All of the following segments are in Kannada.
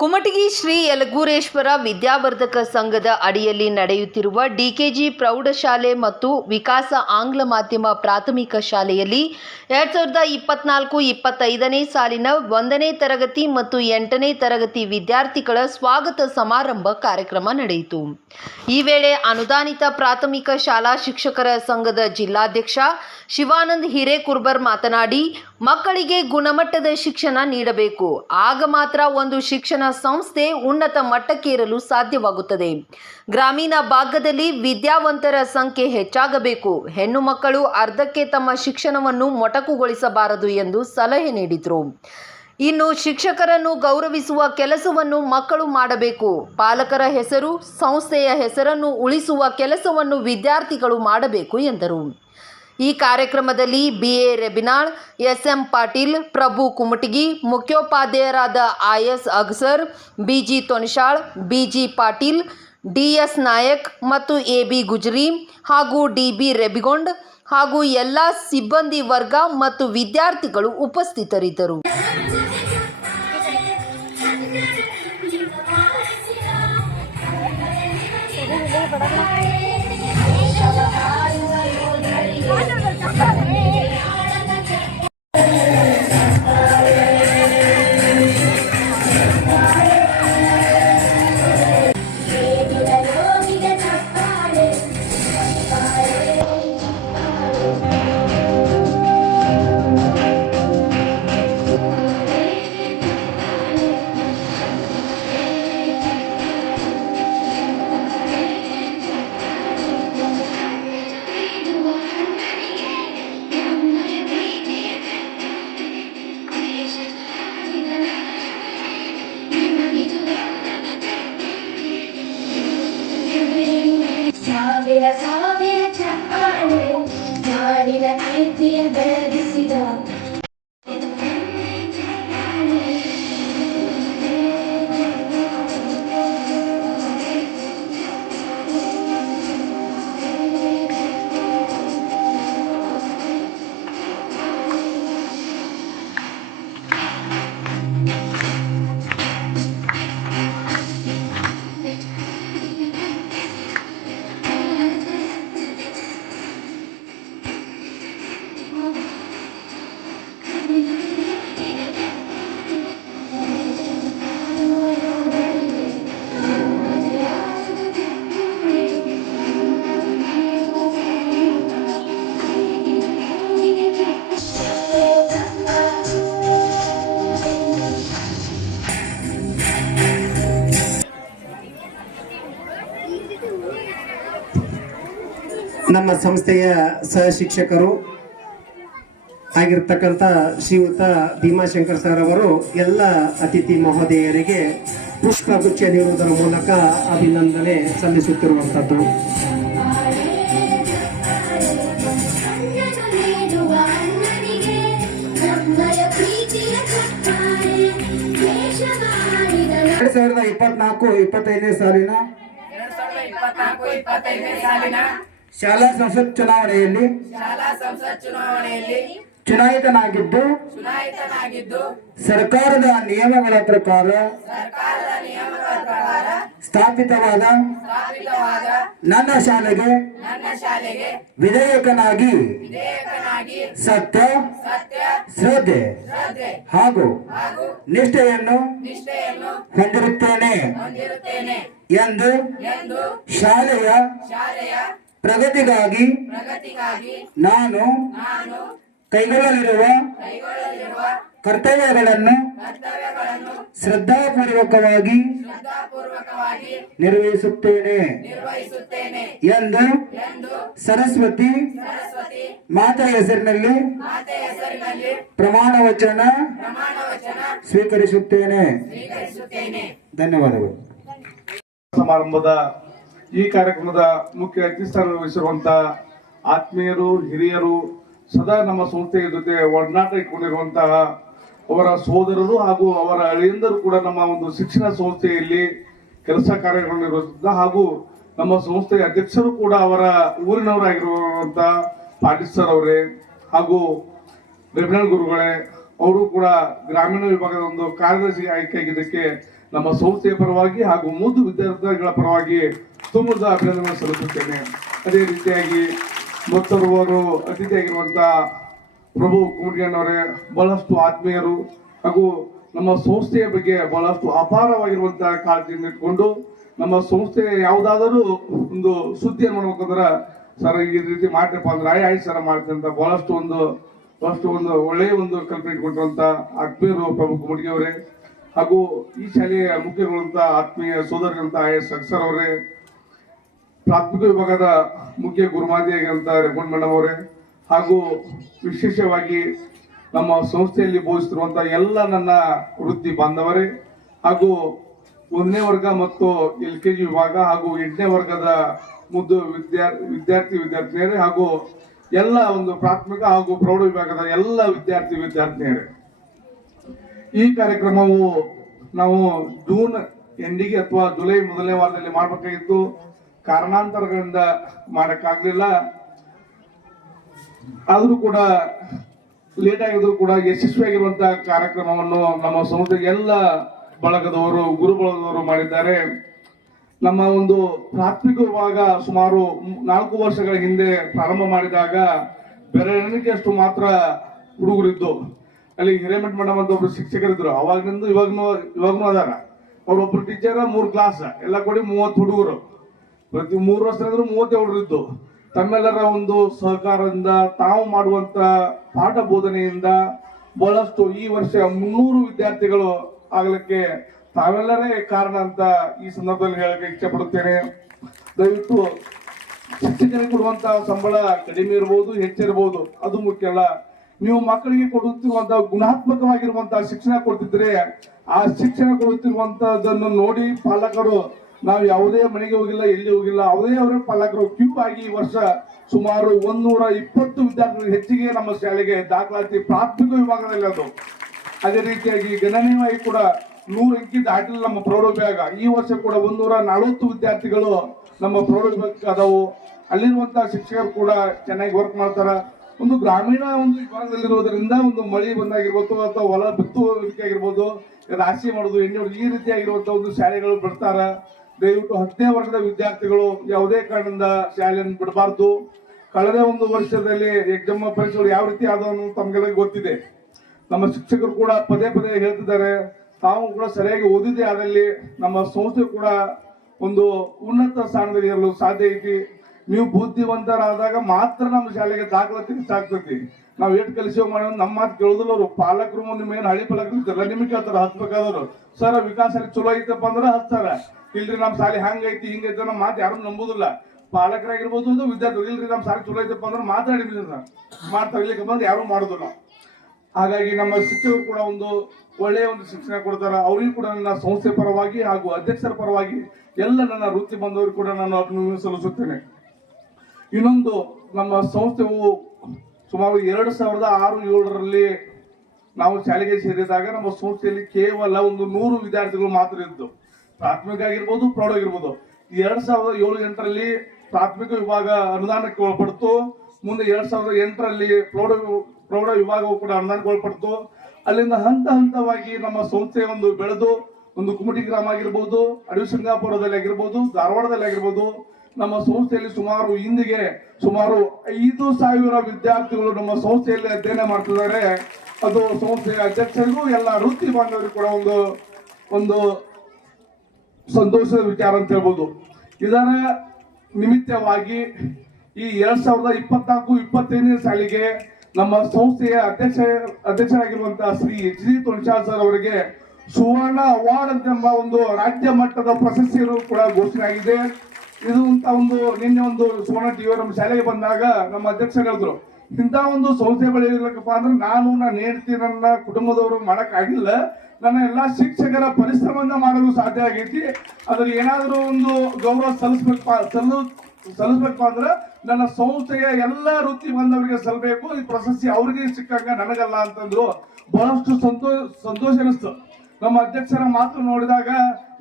ಕುಮಟಗಿ ಶ್ರೀ ಯಲಗೂರೇಶ್ವರ ವಿದ್ಯಾವರ್ಧಕ ಸಂಘದ ಅಡಿಯಲ್ಲಿ ನಡೆಯುತ್ತಿರುವ ಡಿಕೆಜಿ ಪ್ರೌಢಶಾಲೆ ಮತ್ತು ವಿಕಾಸ ಆಂಗ್ಲ ಮಾಧ್ಯಮ ಪ್ರಾಥಮಿಕ ಶಾಲೆಯಲ್ಲಿ 2024-25ನೇ ಸಾಲಿನ 1ನೇ ತರಗತಿ ಮತ್ತು 8ನೇ ತರಗತಿ ವಿದ್ಯಾರ್ಥಿಗಳ ಸ್ವಾಗತ ಸಮಾರಂಭ ಕಾರ್ಯಕ್ರಮ ನಡೆಯಿತು. ಈ ವೇಳೆ ಅನುದಾನಿತ ಪ್ರಾಥಮಿಕ ಶಾಲಾ ಶಿಕ್ಷಕರ ಸಂಘದ ಜಿಲ್ಲಾಧ್ಯಕ್ಷ ಶಿವಾನಂದ್ ಹಿರೇಕುರ್ಬರ್ ಮಾತನಾಡಿ, ಮಕ್ಕಳಿಗೆ ಗುಣಮಟ್ಟದ ಶಿಕ್ಷಣ ನೀಡಬೇಕು. ಆಗ ಮಾತ್ರ ಒಂದು ಶಿಕ್ಷಣ ಸಂಸ್ಥೆ ಉನ್ನತ ಮಟ್ಟಕ್ಕೇರಲು ಸಾಧ್ಯವಾಗುತ್ತದೆ. ಗ್ರಾಮೀಣ ಭಾಗದಲ್ಲಿ ವಿದ್ಯಾವಂತರ ಸಂಖ್ಯೆ ಹೆಚ್ಚಾಗಬೇಕು. ಹೆಣ್ಣು ಮಕ್ಕಳು ಅರ್ಧಕ್ಕೆ ತಮ್ಮ ಶಿಕ್ಷಣವನ್ನು ಮೊಟಕುಗೊಳಿಸಬಾರದು ಎಂದು ಸಲಹೆ ನೀಡಿದರು. ಇನ್ನು ಶಿಕ್ಷಕರನ್ನು ಗೌರವಿಸುವ ಕೆಲಸವನ್ನು ಮಕ್ಕಳು ಮಾಡಬೇಕು. ಪಾಲಕರ ಹೆಸರು, ಸಂಸ್ಥೆಯ ಹೆಸರನ್ನು ಉಳಿಸುವ ಕೆಲಸವನ್ನು ವಿದ್ಯಾರ್ಥಿಗಳು ಮಾಡಬೇಕು ಎಂದರು. ಈ ಕಾರ್ಯಕ್ರಮದಲ್ಲಿ BA Rebinal, SM Patil, Prabhu Kumatagi, ಮುಖ್ಯೋಪಾಧ್ಯಾಯರಾದ IS Agasar, BG ತೊನಶಾಳ್, BG Patil, DS Nayak ಮತ್ತು AB ಗುಜರಿ ಹಾಗೂ DB ರೆಬಿಗೊಂಡ್ ಹಾಗೂ ಎಲ್ಲ ಸಿಬ್ಬಂದಿ ವರ್ಗ ಮತ್ತು ವಿದ್ಯಾರ್ಥಿಗಳು ಉಪಸ್ಥಿತರಿದ್ದರು. ಸಾವಿರ ಚಪ್ಪಾಳೆ ಮಾಡಿದ ಕೀರ್ತಿಯ ಬೆಳಗಿಸಿದ ನಮ್ಮ ಸಂಸ್ಥೆಯ ಸಹ ಶಿಕ್ಷಕರು ಆಗಿರ್ತಕ್ಕಂಥ ಶ್ರೀಯುತ ಭೀಮಾಶಂಕರ್ ಸರ್ ಅವರು ಎಲ್ಲ ಅತಿಥಿ ಮಹೋದಯರಿಗೆ ಪುಷ್ಪಗುಚ್ಛ ನೀಡುವುದರ ಮೂಲಕ ಅಭಿನಂದನೆ ಸಲ್ಲಿಸುತ್ತಿರುವಂಥದ್ದು. ಎರಡ್ ಸಾವಿರದ 24-25ನೇ ಸಾಲಿನ ಶಾಲಾ ಸಂಸತ್ ಚುನಾವಣೆಯಲ್ಲಿ ಚುನಾಯಿತನಾಗಿದ್ದು ಸರ್ಕಾರದ ನಿಯಮಗಳ ಪ್ರಕಾರ ಸ್ಥಾಪಿತವಾದ ನನ್ನ ಶಾಲೆಗೆ ವಿಧೇಯಕನಾಗಿ ಸತ್ಯ, ಶ್ರದ್ಧೆ ಹಾಗೂ ನಿಷ್ಠೆಯನ್ನು ಹೊಂದಿರುತ್ತೇನೆ ಎಂದು ಶಾಲೆಯ ಪ್ರಗತಿಗಾಗಿ ನಾನು ಕೈಗೊಳ್ಳಲಿರುವ ಕರ್ತವ್ಯಗಳನ್ನು ಶ್ರದ್ಧಾಪೂರ್ವಕವಾಗಿ ನಿರ್ವಹಿಸುತ್ತೇನೆ ಎಂದು ಸರಸ್ವತಿ ಮಾತಾ ಹೆಸರಿನಲ್ಲಿ ಪ್ರಮಾಣ ವಚನ ಸ್ವೀಕರಿಸುತ್ತೇನೆ. ಧನ್ಯವಾದಗಳು. ಸಮಾರಂಭದ ಈ ಕಾರ್ಯಕ್ರಮದ ಮುಖ್ಯ ಅತಿಥಿ ಸ್ಥಾನ ವಹಿಸಿರುವಂತಹ ಆತ್ಮೀಯರು, ಹಿರಿಯರು, ಸದಾ ನಮ್ಮ ಸಂಸ್ಥೆಯ ಜೊತೆ ಒಡನಾಟ ಇಟ್ಕೊಂಡಿರುವಂತಹ ಅವರ ಸಹೋದರರು ಹಾಗೂ ಅವರ ಅಳಿಯಂದರು ಕೂಡ ನಮ್ಮ ಒಂದು ಶಿಕ್ಷಣ ಸಂಸ್ಥೆಯಲ್ಲಿ ಕೆಲಸ ಕಾರ್ಯಗಳನ್ನು ನಿರ್ವಹಿಸುತ್ತಾ ಹಾಗೂ ನಮ್ಮ ಸಂಸ್ಥೆಯ ಅಧ್ಯಕ್ಷರು ಕೂಡ ಅವರ ಊರಿನವರಾಗಿರುವಂತಹ ಪಾಟೀಲ್ ಸರ್ ಅವರೇ ಹಾಗೂ ರೆಬಿನಾಳ್ ಗುರುಗಳೇ ಅವರು ಕೂಡ ಗ್ರಾಮೀಣ ವಿಭಾಗದ ಒಂದು ಕಾರ್ಯದರ್ಶಿ ಆಯ್ಕೆಯಾಗಿದ್ದಕ್ಕೆ ನಮ್ಮ ಸಂಸ್ಥೆಯ ಪರವಾಗಿ ಹಾಗೂ ಮುದ್ದು ವಿದ್ಯಾರ್ಥಿಗಳ ಪರವಾಗಿ ತುಂಬದ ಅಭಿನಂದನೆ ಸಲ್ಲಿಸುತ್ತೇನೆ. ಅದೇ ರೀತಿಯಾಗಿ ಮತ್ತೋರ್ವರು ಅತಿಥಿಯಾಗಿರುವಂತಹ ಪ್ರಭು ಕುಮಟಗಿಯವರೇ ಬಹಳಷ್ಟು ಆತ್ಮೀಯರು ಹಾಗೂ ನಮ್ಮ ಸಂಸ್ಥೆಯ ಬಗ್ಗೆ ಬಹಳಷ್ಟು ಅಪಾರವಾಗಿರುವಂತಹ ಕಾಳಜಿಯನ್ನು ಇಟ್ಕೊಂಡು ನಮ್ಮ ಸಂಸ್ಥೆ ಯಾವುದಾದರೂ ಒಂದು ಸುದ್ದಿಯನ್ನು ಮಾಡ್ಬೇಕಂದ್ರೆ ಸರ್ ಈ ರೀತಿ ಮಾಡ್ರಪ್ಪ ಅಂದ್ರೆ ಆಯ್ತು ಸರ್ ಮಾಡ್ತೀನಿ ಅಂತ ಬಹಳಷ್ಟು ಒಂದು ಒಳ್ಳೆಯ ಒಂದು ಕಲ್ಪನೆ ಇಟ್ಕೊಂಡಿರುವಂತ ಆತ್ಮೀಯರು ಪ್ರಭು ಕುಮಟಗಿಯವರೇ ಹಾಗೂ ಈ ಶಾಲೆಯ ಮುಖ್ಯಗಳಂತ ಆತ್ಮೀಯ ಸೋದರರಂತ IAS ಸರ್ ಅವರೇ, ಪ್ರಾಥಮಿಕ ವಿಭಾಗದ ಮುಖ್ಯ ಗುರುಮಾದಿಯಾಗಿರುವಂತ ರೆಮಂಡ್ ಮೇಡಮ್ ಅವರೇ ಹಾಗೂ ವಿಶೇಷವಾಗಿ ನಮ್ಮ ಸಂಸ್ಥೆಯಲ್ಲಿ ಬೋಧಿಸುತ್ತಿರುವಂತಹ ಎಲ್ಲ ನನ್ನ ವೃತ್ತಿ ಬಾಂಧವರೇ ಹಾಗೂ 1ನೇ ವರ್ಗ ಮತ್ತು LKG ವಿಭಾಗ ಹಾಗೂ 8ನೇ ವರ್ಗದ ಮುದ್ದು ವಿದ್ಯಾರ್ಥಿನಿಯರೇ ಹಾಗೂ ಎಲ್ಲ ಒಂದು ಪ್ರಾಥಮಿಕ ಹಾಗೂ ಪ್ರೌಢ ವಿಭಾಗದ ಎಲ್ಲ ವಿದ್ಯಾರ್ಥಿನಿಯರೇ, ಈ ಕಾರ್ಯಕ್ರಮವು ನಾವು ಜೂನ್ ಎಂಡಿಗೆ ಅಥವಾ ಜುಲೈ ಮೊದಲನೇ ವಾರದಲ್ಲಿ ಮಾಡಬೇಕಾಗಿತ್ತು. ಕಾರಣಾಂತರಗಳಿಂದ ಮಾಡಕ್ಕಾಗ್ಲಿಲ್ಲ. ಆದ್ರೂ ಕೂಡ ಲೇಟ್ ಆಗಿದ್ರು ಕೂಡ ಯಶಸ್ವಿಯಾಗಿರುವಂತಹ ಕಾರ್ಯಕ್ರಮವನ್ನು ನಮ್ಮ ಸಂಸ್ಥೆಗೆ ಎಲ್ಲ ಬಳಗದವರು ಗುರು ಬಳಗದವರು ಮಾಡಿದ್ದಾರೆ. ನಮ್ಮ ಒಂದು ಪ್ರಾಥಮಿಕ ವಿಭಾಗ ಸುಮಾರು 4 ವರ್ಷಗಳ ಹಿಂದೆ ಪ್ರಾರಂಭ ಮಾಡಿದಾಗ ಬೆರಳೆಣಿಕೆಯಷ್ಟು ಮಾತ್ರ ಹುಡುಗರಿದ್ದು. ಅಲ್ಲಿ ಹಿರೇಮಠ ಮೇಡಮ್ ಅಂತ ಒಬ್ರು ಶಿಕ್ಷಕರಿದ್ರು. ಅವಾಗಿನಿಂದ ಇವಾಗ್ನೂ ಅದಾರ. ಅವ್ರೊಬ್ರು ಟೀಚರ್ 3 ಕ್ಲಾಸ್ ಎಲ್ಲ ಕೂಡಿ 30 ಹುಡುಗರು. ಪ್ರತಿ 3 ವರ್ಷ 30 ಹುಡುಗರಿದ್ದು. ತಮ್ಮೆಲ್ಲರ ಒಂದು ಸಹಕಾರದಿಂದ ತಾವು ಮಾಡುವಂತ ಪಾಠ ಬೋಧನೆಯಿಂದ ಬಹಳಷ್ಟು ಈ ವರ್ಷ 300 ವಿದ್ಯಾರ್ಥಿಗಳು ಆಗ್ಲಿಕ್ಕೆ ತಾವೆಲ್ಲರೇ ಕಾರಣ ಅಂತ ಈ ಸಂದರ್ಭದಲ್ಲಿ ಹೇಳಕ್ಕೆ ಇಚ್ಛೆ ಪಡುತ್ತೇನೆ. ದಯವಿಟ್ಟು ಶಿಕ್ಷಕರಿಗೆ ಕೊಡುವಂತಹ ಸಂಬಳ ಕಡಿಮೆ ಇರಬಹುದು, ಹೆಚ್ಚಿರಬಹುದು, ಅದು ಮುಖ್ಯ ಅಲ್ಲ. ನೀವು ಮಕ್ಕಳಿಗೆ ಕೊಡುತ್ತಿರುವಂತಹ ಗುಣಾತ್ಮಕವಾಗಿರುವಂತಹ ಶಿಕ್ಷಣ ಕೊಡ್ತಿದ್ರೆ ಆ ಶಿಕ್ಷಣ ಕೊಡುತ್ತಿರುವಂತಹದನ್ನು ನೋಡಿ ಪಾಲಕರು, ನಾವು ಯಾವುದೇ ಮನೆಗೆ ಹೋಗಿಲ್ಲ, ಎಲ್ಲಿ ಹೋಗಿಲ್ಲ, ಅವರೇ ಪಾಲಕರು ಕ್ಯೂ ಆಗಿ ಈ ವರ್ಷ ಸುಮಾರು 120 ವಿದ್ಯಾರ್ಥಿಗಳು ಹೆಚ್ಚಿಗೆ ನಮ್ಮ ಶಾಲೆಗೆ ದಾಖಲಾತಿ ಪ್ರಾಥಮಿಕ ವಿಭಾಗದಲ್ಲಿ ಅದು. ಅದೇ ರೀತಿಯಾಗಿ ಗಣನೀಯವಾಗಿ ಕೂಡ 100 ಅಂಕಿ ದಾಟಿಲ್ಲ ನಮ್ಮ ಪ್ರೌಢ ವಿಭಾಗ. ಈ ವರ್ಷ ಕೂಡ 140 ವಿದ್ಯಾರ್ಥಿಗಳು ನಮ್ಮ ಪ್ರೌಢ ವಿಭಾಗಕ್ಕೆ ಅದಾವು. ಅಲ್ಲಿರುವಂತಹ ಶಿಕ್ಷಕರು ಕೂಡ ಚೆನ್ನಾಗಿ ವರ್ಕ್ ಮಾಡ್ತಾರ. ಒಂದು ಗ್ರಾಮೀಣ ಒಂದು ವಿಭಾಗದಲ್ಲಿರೋದ್ರಿಂದ ಒಂದು ಮಳೆ ಬಂದಾಗಿರ್ಬೋದು ಅಥವಾ ಹೊಲ ಬಿತ್ತುವಿಕೆ ಆಗಿರ್ಬೋದು, ರಾಶಿ ಮಾಡೋದು, ಎಣ್ಣೆ ಹೊಡೆದು, ಈ ರೀತಿಯಾಗಿರುವಂತಹ ಒಂದು ಶಾಲೆಗಳು ಬಿಡ್ತಾರ. ದಯವಿಟ್ಟು 10ನೇ ವರ್ಗದ ವಿದ್ಯಾರ್ಥಿಗಳು ಯಾವುದೇ ಕಾರಣದಿಂದ ಶಾಲೆಯನ್ನು ಬಿಡಬಾರ್ದು. ಕಳೆದ ಒಂದು ವರ್ಷದಲ್ಲಿ ಎಕ್ಸಾಮ್ ಪರೀಕ್ಷೆಗಳು ಯಾವ ರೀತಿ ಆದವು ತಮಗೆಲ್ಲ ಗೊತ್ತಿದೆ. ನಮ್ಮ ಶಿಕ್ಷಕರು ಕೂಡ ಪದೇ ಹೇಳ್ತಿದ್ದಾರೆ, ತಾವು ಕೂಡ ಸರಿಯಾಗಿ ಓದಿದೆ ಆದಲ್ಲಿ ನಮ್ಮ ಸಂಸ್ಥೆ ಕೂಡ ಒಂದು ಉನ್ನತ ಸ್ಥಾನದಲ್ಲಿ ಇರಲು ಸಾಧ್ಯ ಐತಿ. ನೀವು ಬುದ್ಧಿವಂತರಾದಾಗ ಮಾತ್ರ ನಮ್ಮ ಶಾಲೆಗೆ ದಾಖಲಾತಿ ಹೆಚ್ಚಾಗ್ತೈತಿ. ನಾವು ಏಟ್ ಕಲಿಸೋ ಮಾಡೋದು ನಮ್ಮ ಮಾತು ಕೇಳುದಿಲ್ಲ. ಅವರು ಪಾಲಕರು ನಿಮ್ಮ ಏನು ಹಳಿ ಪಾಲಕರು ಇರ್ತಾರಲ್ಲ, ನಿಮಗೆ ಕೇಳ್ತಾರ ಹಚ್ಬೇಕಾದವರು, ಸರ್ ವಿಕಾಸ ಚಲೋ ಐತಪ್ಪ ಅಂದ್ರೆ ಹಚ್ತಾರ. ಇಲ್ರಿ ನಮ್ಮ ಶಾಲೆ ಹಂಗೈತಿ ಹಿಂಗೈತಿ ನಮ್ಮ ಮಾತು ಯಾರು ನಂಬುದಿಲ್ಲ. ಪಾಲಕರಾಗಿರ್ಬೋದು ವಿದ್ಯಾರ್ಥಿ, ಇಲ್ರಿ ನಮ್ಮ ಶಾಲೆ ಚಲೋ ಐತಪ್ಪ ಅಂದ್ರೆ ಮಾತಾಡಿ ಮಾಡ್ತಾರೆ, ಇಲ್ಲಿಗೆ ಬಂದು ಯಾರು ಮಾಡೋದಿಲ್ಲ. ಹಾಗಾಗಿ ನಮ್ಮ ಶಿಕ್ಷಕರು ಕೂಡ ಒಂದು ಒಳ್ಳೆಯ ಒಂದು ಶಿಕ್ಷಣ ಕೊಡ್ತಾರ. ಅವರಿಗೂ ಕೂಡ ನನ್ನ ಸಂಸ್ಥೆ ಪರವಾಗಿ ಹಾಗೂ ಅಧ್ಯಕ್ಷರ ಪರವಾಗಿ ಎಲ್ಲ ನನ್ನ ವೃತ್ತಿ ಬಂದವರು ಕೂಡ ನಾನು ಅಭಿನಂದನೆ ಸಲ್ಲಿಸುತ್ತೇನೆ. ಇನ್ನೊಂದು, ನಮ್ಮ ಸಂಸ್ಥೆಯು ಸುಮಾರು 2006-07ರಲ್ಲಿ ನಾವು ಶಾಲೆಗೆ ಸೇರಿದಾಗ ನಮ್ಮ ಸಂಸ್ಥೆಯಲ್ಲಿ ಕೇವಲ ಒಂದು 100 ವಿದ್ಯಾರ್ಥಿಗಳು ಮಾತ್ರ ಇದ್ದು, ಪ್ರಾಥಮಿಕ ಆಗಿರ್ಬೋದು ಪ್ರೌಢ ಆಗಿರ್ಬೋದು. 2007-08ರಲ್ಲಿ ಪ್ರಾಥಮಿಕ ವಿಭಾಗ ಅನುದಾನಕ್ಕೆ ಒಳಪಡ್ತು. ಮುಂದೆ 2008ರಲ್ಲಿ ಪ್ರೌಢ ವಿಭಾಗವು ಕೂಡ ಅನುದಾನಕ್ಕೆ ಒಳಪಡ್ತು. ಅಲ್ಲಿಂದ ಹಂತವಾಗಿ ನಮ್ಮ ಸಂಸ್ಥೆ ಒಂದು ಬೆಳೆದು ಒಂದು ಕುಮಟಿ ಗ್ರಾಮ ಆಗಿರ್ಬೋದು, ಅಡವಿ ಶೃಂಗಾಪುರದಲ್ಲಿ ಆಗಿರ್ಬೋದು, ಧಾರವಾಡದಲ್ಲಿ ಆಗಿರ್ಬೋದು, ನಮ್ಮ ಸಂಸ್ಥೆಯಲ್ಲಿ ಇಂದಿಗೆ ಸುಮಾರು 5,000 ವಿದ್ಯಾರ್ಥಿಗಳು ನಮ್ಮ ಸಂಸ್ಥೆಯಲ್ಲಿ ಅಧ್ಯಯನ ಮಾಡ್ತಿದ್ದಾರೆ. ಅದು ಸಂಸ್ಥೆಯ ಅಧ್ಯಕ್ಷರಿಗೂ ಎಲ್ಲ ವೃತ್ತಿ ಬಾಂಧವರಿಗೂ ಕೂಡ ಒಂದು ಸಂತೋಷದ ವಿಚಾರ ಅಂತ ಹೇಳ್ಬೋದು. ಇದರ ನಿಮಿತ್ತವಾಗಿ ಈ 2024-25ನೇ ಸಾಲಿಗೆ ನಮ್ಮ ಸಂಸ್ಥೆಯ ಅಧ್ಯಕ್ಷರಾಗಿರುವಂತಹ ಶ್ರೀ HG ತುಳಶಾಲ್ ಸರ್ ಅವರಿಗೆ ಸುವರ್ಣ ಅವಾರ್ಡ್ ಅಂತ ಒಂದು ರಾಜ್ಯ ಮಟ್ಟದ ಪ್ರಶಸ್ತಿಯನ್ನು ಕೂಡ ಘೋಷಣೆ ಆಗಿದೆ. ಇದು ನಿನ್ನೆ ಒಂದು ಸುವರ್ಣ ಟಿವಿ ನಮ್ಮ ಶಾಲೆಗೆ ಬಂದಾಗ ನಮ್ಮ ಅಧ್ಯಕ್ಷರು ಹೇಳಿದ್ರು, ಇಂಥ ಒಂದು ಸಂಸ್ಥೆ ಬೆಳೆಯಬೇಕಪ್ಪ ಅಂದ್ರೆ ನನ್ನ ಹೆಂಡತಿ ನನ್ನ ಕುಟುಂಬದವರು ಮಾಡಕ್ ಆಗಿಲ್ಲ, ನನ್ನ ಎಲ್ಲಾ ಶಿಕ್ಷಕರ ಪರಿಶ್ರಮದಿಂದ ಮಾಡಲು ಸಾಧ್ಯ ಆಗೈತಿ. ಅದ್ರಲ್ಲಿ ಏನಾದರೂ ಒಂದು ಗೌರವ ಸಲ್ಲಿಸ್ಬೇಕಪ್ಪ ಅಂದ್ರೆ ನನ್ನ ಸಂಸ್ಥೆಯ ಎಲ್ಲಾ ವೃತ್ತಿ ಬಂದವರಿಗೆ ಸಲ್ಲಬೇಕು. ಈ ಪ್ರಶಸ್ತಿ ಅವ್ರಿಗೆ ಸಿಕ್ಕಂಗ ನನಗಲ್ಲ ಅಂತಂದ್ರು. ಬಹಳಷ್ಟು ಸಂತೋಷ ಅನಿಸ್ತು. ನಮ್ಮ ಅಧ್ಯಕ್ಷರ ಮಾತು ನೋಡಿದಾಗ,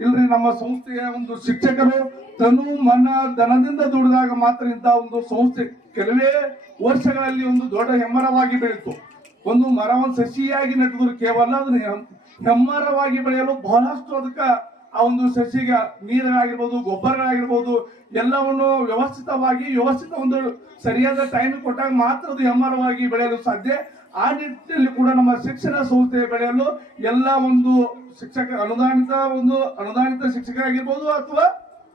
ಇಲ್ರಿ ನಮ್ಮ ಸಂಸ್ಥೆಯ ಒಂದು ಶಿಕ್ಷಕರು ತನು ಮನ ಧನದಿಂದ ದುಡಿದಾಗ ಮಾತ್ರ ಇಂಥ ಒಂದು ಸಂಸ್ಥೆ ಕೆಲವೇ ವರ್ಷಗಳಲ್ಲಿ ಒಂದು ದೊಡ್ಡ ಹೆಮ್ಮರವಾಗಿ ಬೆಳೀತು. ಒಂದು ಮರವನ್ನು ಸಸಿಯಾಗಿ ನೆಟ್ಟಿದ್ರು ಕೇವಲ ಅದನ್ನ ಹೆಮ್ಮರವಾಗಿ ಬೆಳೆಯಲು ಬಹಳಷ್ಟು ಅದಕ್ಕೆ ಆ ಒಂದು ಸಸಿಗೆ ನೀರಾಗಿರ್ಬೋದು, ಗೊಬ್ಬರಗಳಾಗಿರ್ಬೋದು, ಎಲ್ಲವನ್ನು ವ್ಯವಸ್ಥಿತ ಒಂದು ಸರಿಯಾದ ಟೈಮ್ ಕೊಟ್ಟಾಗ ಮಾತ್ರ ಅದು ಹೆಮ್ಮರವಾಗಿ ಬೆಳೆಯಲು ಸಾಧ್ಯ. ಆ ನಿಟ್ಟಿನಲ್ಲಿ ಕೂಡ ನಮ್ಮ ಶಿಕ್ಷಣ ಸಂಸ್ಥೆ ಬೆಳೆಯಲು ಎಲ್ಲ ಒಂದು ಅನುದಾನಿತ ಶಿಕ್ಷಕರಾಗಿರ್ಬೋದು ಅಥವಾ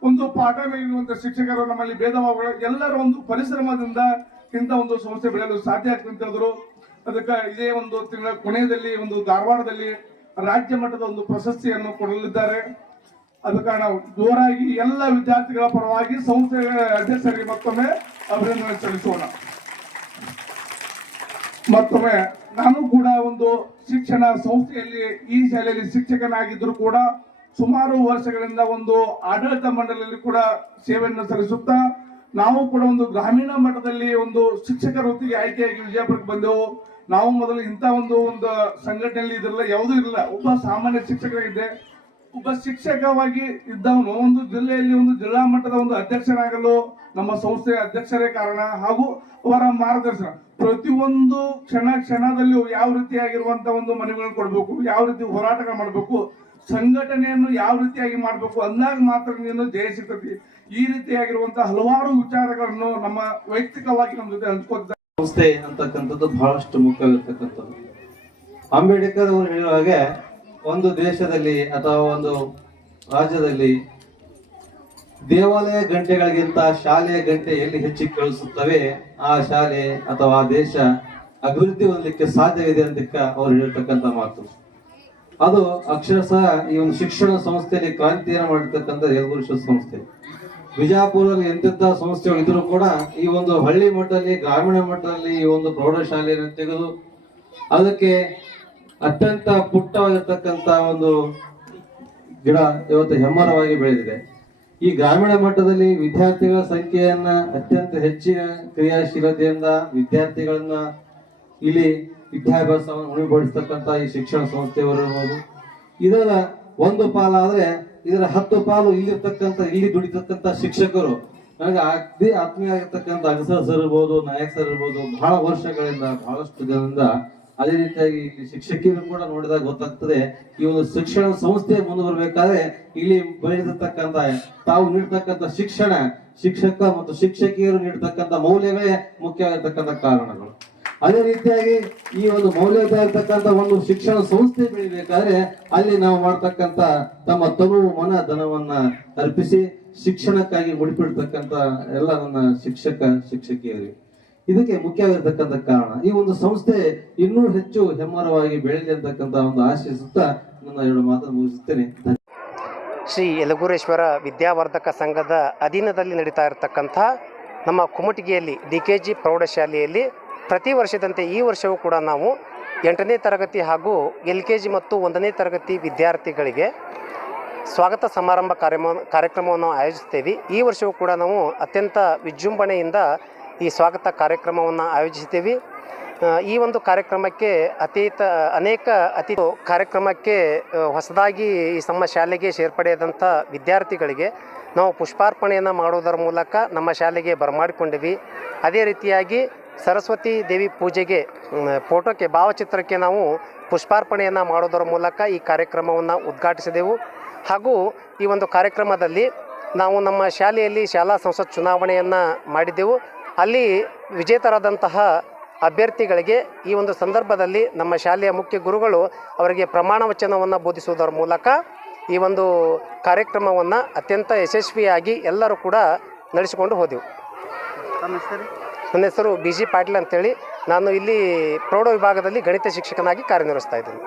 ಒಂದು ಪಾಠ ನೀಡುವಂತ ಶಿಕ್ಷಕರು ನಮ್ಮಲ್ಲಿ ಭೇದಭಾವಗಳು ಎಲ್ಲರ ಒಂದು ಪರಿಶ್ರಮದಿಂದ ಇಂಥ ಒಂದು ಸಂಸ್ಥೆ ಬೆಳೆಯಲು ಸಾಧ್ಯ ಆಗ್ತದೆ ಅಂತ ಹೇಳಿದ್ರು. ಅದಕ್ಕೆ ಇದೇ ಒಂದು ತಿಂಗಳ ಕೊನೆಯಲ್ಲಿ ಒಂದು ಧಾರವಾಡದಲ್ಲಿ ರಾಜ್ಯ ಮಟ್ಟದ ಒಂದು ಪ್ರಶಸ್ತಿಯನ್ನು ಕೊಡಲಿದ್ದಾರೆ. ಅದ ಕಾರಣ ಜೋರಾಗಿ ಎಲ್ಲ ವಿದ್ಯಾರ್ಥಿಗಳ ಪರವಾಗಿ ಸಂಸ್ಥೆಯ ಅಧ್ಯಕ್ಷರಿಗೆ ಮತ್ತೊಮ್ಮೆ ಅಭಿನಂದನೆ ಸಲ್ಲಿಸೋಣ. ಮತ್ತೊಮ್ಮೆ ನಾನು ಕೂಡ ಒಂದು ಶಿಕ್ಷಣ ಸಂಸ್ಥೆಯಲ್ಲಿ ಈ ಶಾಲೆಯಲ್ಲಿ ಶಿಕ್ಷಕನಾಗಿದ್ದರೂ ಕೂಡ ಸುಮಾರು ವರ್ಷಗಳಿಂದ ಒಂದು ಆಡಳಿತ ಮಂಡಳಿಯಲ್ಲಿ ಕೂಡ ಸೇವೆಯನ್ನು ಸಲ್ಲಿಸುತ್ತಾ ನಾವು ಕೂಡ ಒಂದು ಗ್ರಾಮೀಣ ಮಟ್ಟದಲ್ಲಿ ಒಂದು ಶಿಕ್ಷಕ ವೃತ್ತಿಗೆ ಆಯ್ಕೆಯಾಗಿ ವಿಜಯಪುರಕ್ಕೆ ಬಂದೆವು. ನಾವು ಮೊದಲು ಇಂಥ ಒಂದು ಸಂಘಟನೆಯಲ್ಲಿ ಇದ್ರಲ್ಲ, ಯಾವುದೂ ಇರಲಿಲ್ಲ. ಒಬ್ಬ ಸಾಮಾನ್ಯ ಶಿಕ್ಷಕರಾಗಿದ್ದೆ. ಒಬ್ಬ ಶಿಕ್ಷಕವಾಗಿ ಇದ್ದವನು ಒಂದು ಜಿಲ್ಲೆಯಲ್ಲಿ ಒಂದು ಜಿಲ್ಲಾ ಮಟ್ಟದ ಒಂದು ಅಧ್ಯಕ್ಷನಾಗಲು ನಮ್ಮ ಸಂಸ್ಥೆಯ ಅಧ್ಯಕ್ಷರೇ ಕಾರಣ, ಹಾಗೂ ಅವರ ಮಾರ್ಗದರ್ಶನ. ಪ್ರತಿಯೊಂದು ಕ್ಷಣದಲ್ಲಿ ಯಾವ ರೀತಿಯಾಗಿರುವಂತ ಒಂದು ಮನವಿಗಳನ್ನು ಕೊಡಬೇಕು, ಯಾವ ರೀತಿ ಹೋರಾಟಗಳು ಮಾಡಬೇಕು, ಸಂಘಟನೆಯನ್ನು ಯಾವ ರೀತಿಯಾಗಿ ಮಾಡಬೇಕು ಅಂದಾಗ ಮಾತ್ರ ನೀನು ಜಯ ಸಿಗ್ತತಿ. ಈ ರೀತಿಯಾಗಿರುವಂತಹ ಹಲವಾರು ವಿಚಾರಗಳನ್ನು ನಮ್ಮ ವೈಯಕ್ತಿಕವಾಗಿ ನಮ್ಮ ಜೊತೆ ಹಂಚ್ಕೊತಿದ್ದಾರೆ. ಸಂಸ್ಥೆ ಅಂತಕ್ಕಂಥದ್ದು ಬಹಳಷ್ಟು ಮುಖ್ಯವಾಗಿರ್ತಕ್ಕಂಥದ್ದು. ಅಂಬೇಡ್ಕರ್ ಅವರು ಹೇಳುವ ಹಾಗೆ ಒಂದು ದೇಶದಲ್ಲಿ ಅಥವಾ ಒಂದು ರಾಜ್ಯದಲ್ಲಿ ದೇವಾಲಯ ಗಂಟೆಗಳಿಗಿಂತ ಶಾಲೆಯ ಗಂಟೆ ಎಲ್ಲಿ ಹೆಚ್ಚು ಕೇಳಿಸುತ್ತವೆ ಆ ಶಾಲೆ ಅಥವಾ ಆ ದೇಶ ಅಭಿವೃದ್ಧಿ ಹೊಂದಲಿಕ್ಕೆ ಸಾಧ್ಯವಿದೆ ಅಂತ ಅವ್ರು ಹೇಳ್ತಕ್ಕಂಥ ಮಾತು. ಅದು ಅಕ್ಷರಶಃ ಈ ಒಂದು ಶಿಕ್ಷಣ ಸಂಸ್ಥೆಯಲ್ಲಿ ಕ್ರಾಂತಿಯನ್ನು ಮಾಡಿರ್ತಕ್ಕಂಥ ಯಲಗುರು ಸಂಸ್ಥೆ. ಬಿಜಾಪುರಲ್ಲಿ ಎಂತೆಂಥ ಸಂಸ್ಥೆಗಳು ಇದ್ರೂ ಕೂಡ ಈ ಒಂದು ಹಳ್ಳಿ ಮಟ್ಟದಲ್ಲಿ, ಗ್ರಾಮೀಣ ಮಟ್ಟದಲ್ಲಿ ಈ ಒಂದು ಪ್ರೌಢಶಾಲೆಯನ್ನು ತೆಗೆದು ಅದಕ್ಕೆ ಅತ್ಯಂತ ಪುಟ್ಟವಾಗಿರ್ತಕ್ಕಂಥ ಒಂದು ಗಿಡ ಇವತ್ತು ಹೆಮ್ಮರವಾಗಿ ಬೆಳೆದಿದೆ. ಈ ಗ್ರಾಮೀಣ ಮಟ್ಟದಲ್ಲಿ ವಿದ್ಯಾರ್ಥಿಗಳ ಸಂಖ್ಯೆಯನ್ನ ಅತ್ಯಂತ ಹೆಚ್ಚಿನ ಕ್ರಿಯಾಶೀಲತೆಯಿಂದ ವಿದ್ಯಾರ್ಥಿಗಳನ್ನ ಇಲ್ಲಿ ವಿದ್ಯಾಭ್ಯಾಸವನ್ನು ಉಳಿಬಡಿಸ್ತಕ್ಕಂಥ ಈ ಶಿಕ್ಷಣ ಸಂಸ್ಥೆಯವರು ಇರ್ಬೋದು. ಇದರ ಒಂದು ಪಾಲಾದ್ರೆ ಇದರ 10 ಪಾಲು ಇಲ್ಲಿ ದುಡಿತಕ್ಕಂಥ ಶಿಕ್ಷಕರು. ನನಗೆ ಅತಿ ಆತ್ಮೀಯ ಆಗಿರ್ತಕ್ಕಂಥ ಅಗಸರ್ ಸರ್ ಇರ್ಬೋದು, ನಾಯಕ್ ಸರ್ ಇರ್ಬೋದು, ಬಹಳ ವರ್ಷಗಳಿಂದ ಬಹಳಷ್ಟು ಜನರಿಂದ. ಅದೇ ರೀತಿಯಾಗಿ ಇಲ್ಲಿ ಶಿಕ್ಷಕಿಯರು ಕೂಡ ನೋಡಿದಾಗ ಗೊತ್ತಾಗ್ತದೆ ಈ ಒಂದು ಶಿಕ್ಷಣ ಸಂಸ್ಥೆ ಮುಂದುವರಬೇಕಾದ್ರೆ ಇಲ್ಲಿ ಬೆಳೆದಿರ್ತಕ್ಕಂಥ ತಾವು ನೀಡ್ತಕ್ಕಂಥ ಶಿಕ್ಷಕ ಮತ್ತು ಶಿಕ್ಷಕಿಯರು ನೀಡ್ತಕ್ಕಂಥ ಮೌಲ್ಯಗಳೇ ಮುಖ್ಯವಾಗಿರ್ತಕ್ಕಂಥ ಕಾರಣಗಳು. ಅದೇ ರೀತಿಯಾಗಿ ಈ ಒಂದು ಮೌಲ್ಯದ ಇರ್ತಕ್ಕಂಥ ಒಂದು ಶಿಕ್ಷಣ ಸಂಸ್ಥೆ ಬೆಳಿಬೇಕಾದ್ರೆ ಅಲ್ಲಿ ನಾವು ಮಾಡ್ತಕ್ಕಂಥ ತಮ್ಮ ತನು ಮನ ಧನವನ್ನ ಅರ್ಪಿಸಿ ಶಿಕ್ಷಣಕ್ಕಾಗಿ ಮುಡಿಪಿಡ್ತಕ್ಕಂಥ ಎಲ್ಲ ನನ್ನ ಶಿಕ್ಷಕಿಯರಿಗೆ ಇದಕ್ಕೆ ಮುಖ್ಯವಾಗಿರ್ತಕ್ಕಂಥ ಕಾರಣ. ಈ ಒಂದು ಸಂಸ್ಥೆ ಇನ್ನೂ ಹೆಚ್ಚು ಹೆಮ್ಮರವಾಗಿ ಬೆಳೆಯಲಿ ಅಂತಕ್ಕಂಥ ಒಂದು ಆಶಿಸುತ್ತಾ ನನ್ನ 2 ಮಾತನ್ನು ಮುಗಿಸುತ್ತೇನೆ. ಶ್ರೀ ಯಲಗೂರೇಶ್ವರ ವಿದ್ಯಾವರ್ಧಕ ಸಂಘದ ಅಧೀನದಲ್ಲಿ ನಡೀತಾ ಇರತಕ್ಕಂಥ ನಮ್ಮ ಕುಮಟಗಿಯಲ್ಲಿ DKG ಪ್ರೌಢಶಾಲೆಯಲ್ಲಿ ಪ್ರತಿ ವರ್ಷದಂತೆ ಈ ವರ್ಷವೂ ಕೂಡ ನಾವು 8ನೇ ತರಗತಿ ಹಾಗೂ LKG ಮತ್ತು 1ನೇ ತರಗತಿ ವಿದ್ಯಾರ್ಥಿಗಳಿಗೆ ಸ್ವಾಗತ ಸಮಾರಂಭ ಕಾರ್ಯಕ್ರಮವನ್ನು ಆಯೋಜಿಸ್ತೇವೆ. ಈ ವರ್ಷವೂ ಕೂಡ ನಾವು ಅತ್ಯಂತ ವಿಜೃಂಭಣೆಯಿಂದ ಈ ಸ್ವಾಗತ ಕಾರ್ಯಕ್ರಮವನ್ನು ಆಯೋಜಿಸಿದ್ದೇವೆ. ಈ ಒಂದು ಕಾರ್ಯಕ್ರಮಕ್ಕೆ ಅನೇಕ ಕಾರ್ಯಕ್ರಮಕ್ಕೆ ಹೊಸದಾಗಿ ಈ ನಮ್ಮ ಶಾಲೆಗೆ ಸೇರ್ಪಡೆಯಾದಂಥ ವಿದ್ಯಾರ್ಥಿಗಳಿಗೆ ನಾವು ಪುಷ್ಪಾರ್ಪಣೆಯನ್ನು ಮಾಡುವುದರ ಮೂಲಕ ನಮ್ಮ ಶಾಲೆಗೆ ಬರಮಾಡಿಕೊಂಡಿವಿ. ಅದೇ ರೀತಿಯಾಗಿ ಸರಸ್ವತಿ ದೇವಿ ಪೂಜೆಗೆ ಫೋಟೋಕ್ಕೆ ಭಾವಚಿತ್ರಕ್ಕೆ ನಾವು ಪುಷ್ಪಾರ್ಪಣೆಯನ್ನು ಮಾಡೋದರ ಮೂಲಕ ಈ ಕಾರ್ಯಕ್ರಮವನ್ನು ಉದ್ಘಾಟಿಸಿದೆವು. ಹಾಗೂ ಈ ಒಂದು ಕಾರ್ಯಕ್ರಮದಲ್ಲಿ ನಾವು ನಮ್ಮ ಶಾಲೆಯಲ್ಲಿ ಶಾಲಾ ಸಂಸತ್ ಚುನಾವಣೆಯನ್ನು ಮಾಡಿದ್ದೆವು. ಅಲ್ಲಿ ವಿಜೇತರಾದಂತಹ ಅಭ್ಯರ್ಥಿಗಳಿಗೆ ಈ ಒಂದು ಸಂದರ್ಭದಲ್ಲಿ ನಮ್ಮ ಶಾಲೆಯ ಮುಖ್ಯ ಗುರುಗಳು ಅವರಿಗೆ ಪ್ರಮಾಣ ವಚನವನ್ನು ಬೋಧಿಸುವುದರ ಮೂಲಕ ಈ ಒಂದು ಕಾರ್ಯಕ್ರಮವನ್ನು ಅತ್ಯಂತ ಯಶಸ್ವಿಯಾಗಿ ಎಲ್ಲರೂ ಕೂಡ ನಡೆಸಿಕೊಂಡು ಹೋದೆವು. ನನ್ನ ಹೆಸರು BG ಪಾಟೀಲ್ ಅಂತೇಳಿ, ನಾನು ಇಲ್ಲಿ ಪ್ರೌಢ ವಿಭಾಗದಲ್ಲಿ ಗಣಿತ ಶಿಕ್ಷಕನಾಗಿ ಕಾರ್ಯನಿರ್ವಹಿಸ್ತಾ ಇದ್ದೀನಿ.